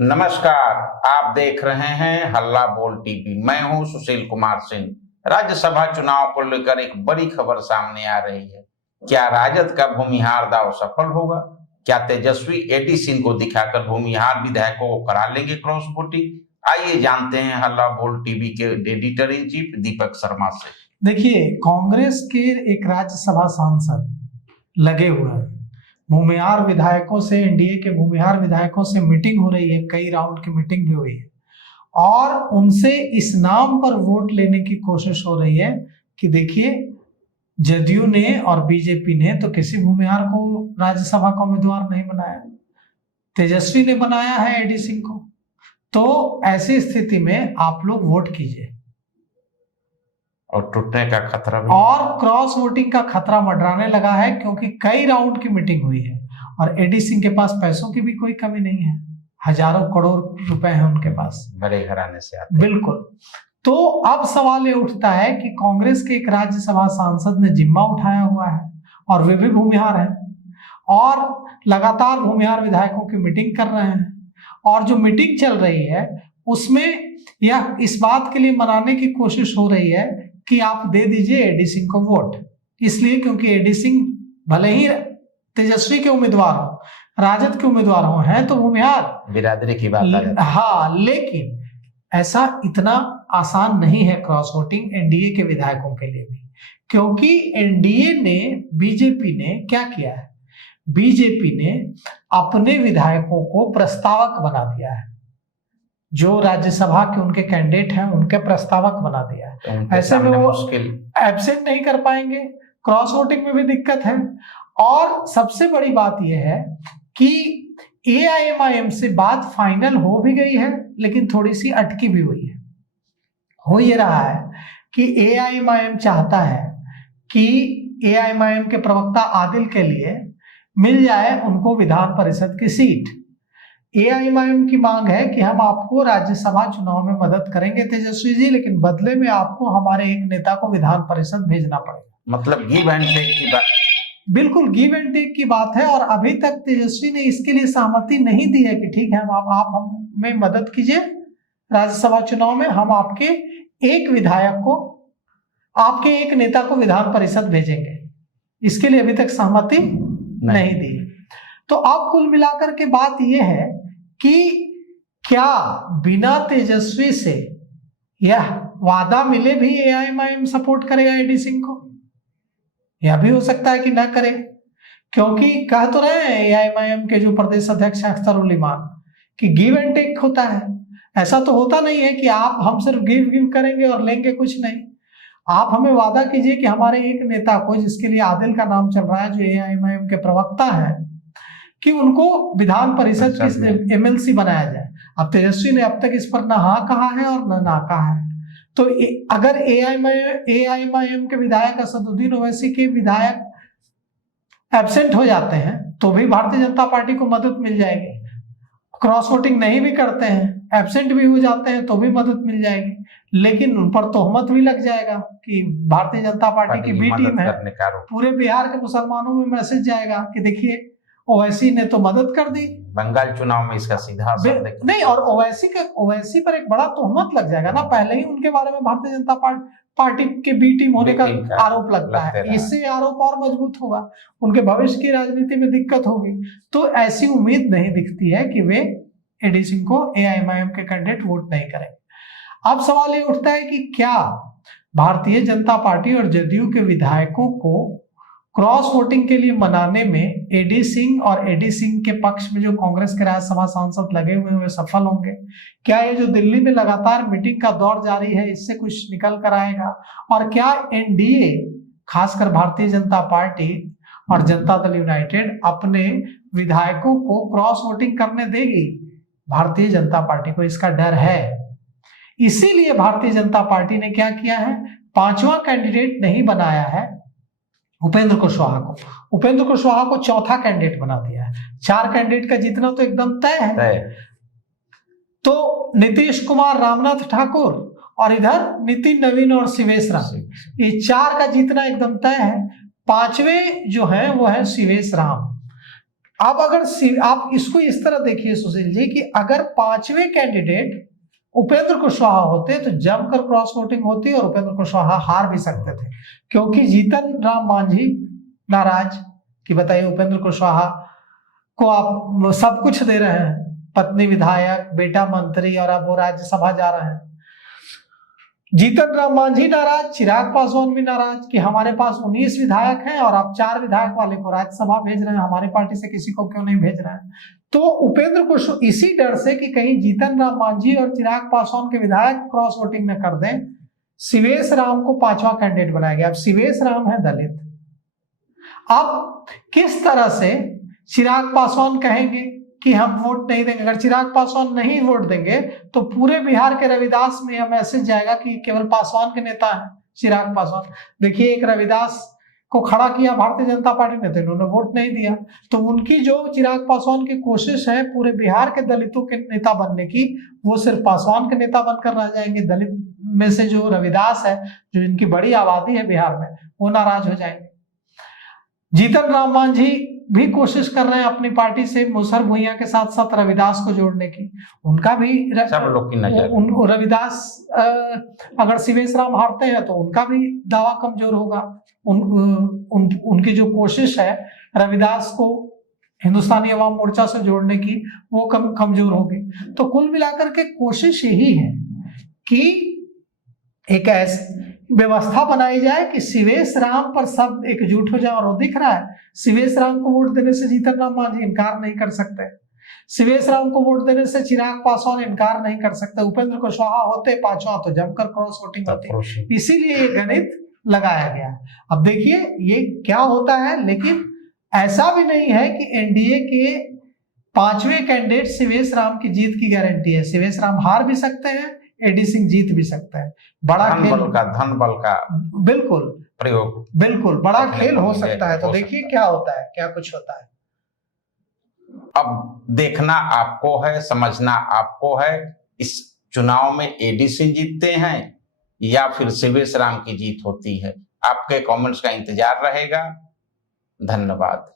नमस्कार, आप देख रहे हैं हल्ला बोल टीवी। मैं हूं सुशील कुमार सिंह। राज्यसभा चुनाव को लेकर एक बड़ी खबर सामने आ रही है। क्या राजद का भूमिहार दांव सफल होगा? क्या तेजस्वी एडी सिंह को दिखाकर भूमिहार विधायकों को करा लेंगे क्रॉस वोटिंग? आइए जानते हैं हल्ला बोल टीवी के editor in chief Deepak Sharma से। देखिए, कांग्रेस के एक राज्यसभा सांसद लगे हुए हैं। भूमिहार विधायकों से, एनडीए के भूमिहार विधायकों से मीटिंग हो रही है, कई राउंड की मीटिंग भी हुई है और उनसे इस नाम पर वोट लेने की कोशिश हो रही है कि देखिए, जदयू ने और बीजेपी ने तो किसी भूमिहार को राज्यसभा का उम्मीदवार नहीं बनाया, तेजस्वी ने बनाया है एडी सिंह को। तो ऐसी स्थिति में आप लोग वोट कीजिए और टूटने का खतरा भी, और क्रॉस वोटिंग का खतरा मंडराने लगा है क्योंकि कई राउंड की मीटिंग हुई है और एडी सिंह के पास पैसों की भी कोई कमी नहीं है। हजारों करोड़ रुपए हैं उनके पास, बड़े घराने से आते। बिल्कुल। तो अब सवाल ये उठता है कि कांग्रेस के एक राज्यसभा सांसद ने जिम्मा उठाया हुआ है और वे भी भूमिहार हैं और लगातार भूमिहार विधायकों की मीटिंग कर रहे हैं और जो मीटिंग चल रही है उसमें यह इस बात के लिए मनाने की कोशिश हो रही है कि आप दे दीजिए एडी सिंह को वोट, इसलिए क्योंकि एडी सिंह भले ही तेजस्वी के उम्मीदवार हो, राजद के उम्मीदवार हो, हैं तो भूमिहार बिरादरी की बात आ जाती है। हाँ, लेकिन ऐसा इतना आसान नहीं है क्रॉस वोटिंग एनडीए के विधायकों के लिए भी, क्योंकि एनडीए ने, बीजेपी ने क्या किया है, बीजेपी ने अपने विधायकों को प्रस्तावक बना दिया है। जो राज्यसभा के उनके कैंडिडेट हैं उनके प्रस्तावक बना दिया है। ऐसे में वो एब्सेंट नहीं कर पाएंगे, क्रॉस वोटिंग में भी दिक्कत है। और सबसे बड़ी बात यह है कि एआईएमआईएम से बात फाइनल हो भी गई है लेकिन थोड़ी सी अटकी भी हुई है। हो ये रहा है कि एआईएमआईएम चाहता है कि एआईएमआईएम के प्रवक्ता आदिल के लिए मिल जाए उनको विधान परिषद की सीट। एआईएमआईएम की मांग है कि हम आपको राज्यसभा चुनाव में मदद करेंगे तेजस्वी जी, लेकिन बदले में आपको हमारे एक नेता को विधान परिषद भेजना पड़ेगा। मतलब गिव एंड टेक की बात, बिल्कुल गिव एंड टेक की बात है। और अभी तक तेजस्वी ने इसके लिए सहमति नहीं दी है कि ठीक है, आप हमें मदद कीजिए राज्यसभा चुनाव में, हम आपके एक विधायक को, आपके एक नेता को विधान परिषद भेजेंगे। इसके लिए अभी तक सहमति नहीं दी। तो अब कुल मिलाकर के बात यह है कि क्या बिना तेजस्वी से यह वादा मिले भी एआईएमआईएम सपोर्ट करेगा एडी सिंह को? यह भी हो सकता है कि ना करे, क्योंकि कह तो रहे हैं एआईएमआईएम के जो प्रदेश अध्यक्ष हैं अख्तर ईमान कि गिव एंड टेक होता है। ऐसा तो होता नहीं है कि हम सिर्फ गिव करेंगे और लेंगे कुछ नहीं। आप हमें वादा कीजिए कि हमारे एक नेता को, जिसके लिए आदिल का नाम चल रहा है, जो एआईएमआईएम के प्रवक्ता है, कि उनको विधान परिषद की एमएलसी बनाया जाए। अब तेजस्वी ने अब तक इस पर ना हाँ कहा है और ना कहा है। तो अगर एआईएमआईएम के विधायक असदुद्दीन ओवैसी के विधायक एब्सेंट हो जाते हैं तो भी भारतीय जनता पार्टी को मदद मिल जाएगी। क्रॉस वोटिंग नहीं भी करते हैं, एब्सेंट भी हो जाते हैं तो भी मदद मिल जाएगी, लेकिन उन पर तोहमत भी लग जाएगा कि भारतीय जनता पार्टी की बी टीम है। पूरे बिहार के मुसलमानों में मैसेज जाएगा कि देखिए, ओवैसी ने तो मदद कर दी। बंगाल चुनाव में इसका सीधा असर नहीं, और ओवैसी पर एक बड़ा तोहमत लग जाएगा ना। पहले ही उनके बारे में भारतीय जनता पार्टी के बी टीम होने का आरोप लगता है, इससे आरोप और मजबूत होगा, उनके भविष्य की राजनीति में दिक्कत होगी। तो ऐसी उम्मीद नहीं दिखती है कि वे एडी सिंह को एआईएमआईएम के कैंडिडेट वोट नहीं करेंगे। अब सवाल ये उठता है कि क्या भारतीय जनता पार्टी और जदयू के विधायकों को क्रॉस वोटिंग के लिए मनाने में एडी सिंह और एडी सिंह के पक्ष में जो कांग्रेस के राज्यसभा सांसद लगे हुए हैं वे सफल होंगे? क्या ये जो दिल्ली में लगातार मीटिंग का दौर जारी है इससे कुछ निकल कर आएगा? और क्या एनडीए, खासकर भारतीय जनता पार्टी और जनता दल यूनाइटेड, अपने विधायकों को क्रॉस वोटिंग करने देगी? भारतीय जनता पार्टी को इसका डर है। इसीलिए भारतीय जनता पार्टी ने क्या किया है, पांचवा कैंडिडेट नहीं बनाया है उपेंद्र कुशवाहा को। उपेंद्र कुशवाहा को चौथा कैंडिडेट बना दिया है। 4 कैंडिडेट का जीतना तो एकदम तय है। तो नीतीश कुमार, रामनाथ ठाकुर और इधर नितिन नवीन और शिवेश राम, ये 4 का जीतना एकदम तय है। 5वें जो है वो है शिवेश राम। आप आप इसको इस तरह देखिए सुशील जी कि अगर पांचवें कैंडिडेट उपेंद्र कुशवाहा होते तो जमकर क्रॉस वोटिंग होती और उपेंद्र कुशवाहा हार भी सकते थे, क्योंकि जीतन राम मांझी नाराज कि बताइए उपेंद्र कुशवाहा को आप सब कुछ दे रहे हैं, पत्नी विधायक, बेटा मंत्री, और अब वो राज्यसभा जा रहे हैं। जीतन राम मांझी नाराज, चिराग पासवान भी नाराज कि हमारे पास 19 विधायक हैं और आप 4 विधायक वाले को राज्यसभा भेज रहे हैं, हमारी पार्टी से किसी को क्यों नहीं भेज रहे हैं। तो उपेंद्र कुशवाहा इसी डर से कि कहीं जीतन राम मांझी और चिराग पासवान के विधायक क्रॉस वोटिंग न कर दें, शिवेश राम को 5वां कैंडिडेट बनाया गया। अब शिवेश राम है दलित। अब किस तरह से चिराग पासवान कहेंगे कि हम वोट नहीं देंगे? अगर चिराग पासवान नहीं वोट देंगे तो पूरे बिहार के रविदास में यह मैसेज जाएगा कि केवल पासवान के नेता हैं चिराग पासवान। देखिए, एक रविदास को खड़ा किया भारतीय जनता पार्टी ने, तो इन्होंने वोट नहीं दिया। तो उनकी जो चिराग पासवान की कोशिश है पूरे बिहार के दलितों के नेता बनने की, वो सिर्फ पासवान के नेता बनकर रह जाएंगे। दलित में से जो रविदास है, जो इनकी बड़ी आबादी है बिहार में, वो नाराज हो जाएंगे। जीतन राम मांझी भी कोशिश कर रहे हैं अपनी पार्टी से मुसहर भुइयां के साथ साथ रविदास को जोड़ने की। उनका भी सब लोग की नजर रविदास अगर शिवेश राम हारते हैं तो उनका भी दावा कमजोर होगा। उनकी जो कोशिश है रविदास को हिंदुस्तानी अवाम मोर्चा से जोड़ने की, वो कमजोर होगी। तो कुल मिलाकर के कोशिश यही है कि एक ऐसी व्यवस्था बनाई जाए कि शिवेश राम पर सब एकजुट हो जाए। और वो दिख रहा है, शिवेश राम को वोट देने से जीतन राम मांझी इनकार नहीं कर सकते, शिवेश राम को वोट देने से चिराग पासवान इनकार नहीं कर सकते, उपेंद्र कुशवाहा होते 5वां तो जमकर क्रॉस वोटिंग होती। इसीलिए ये गणित लगाया गया। अब देखिए ये क्या होता है, लेकिन ऐसा भी नहीं है कि एनडीए के 5वें कैंडिडेट शिवेश राम की जीत की गारंटी है। शिवेश राम हार भी सकते हैं, एडी सिंह जीत भी सकता है। बड़ा धन बल का बिल्कुल प्रयोग, बिल्कुल बड़ा खेल हो सकता है। तो देखिए क्या होता है, क्या कुछ होता है। अब देखना आपको है, समझना आपको है, इस चुनाव में एडी सिंह जीतते हैं या फिर शिवेश राम की जीत होती है। आपके कमेंट्स का इंतजार रहेगा। धन्यवाद।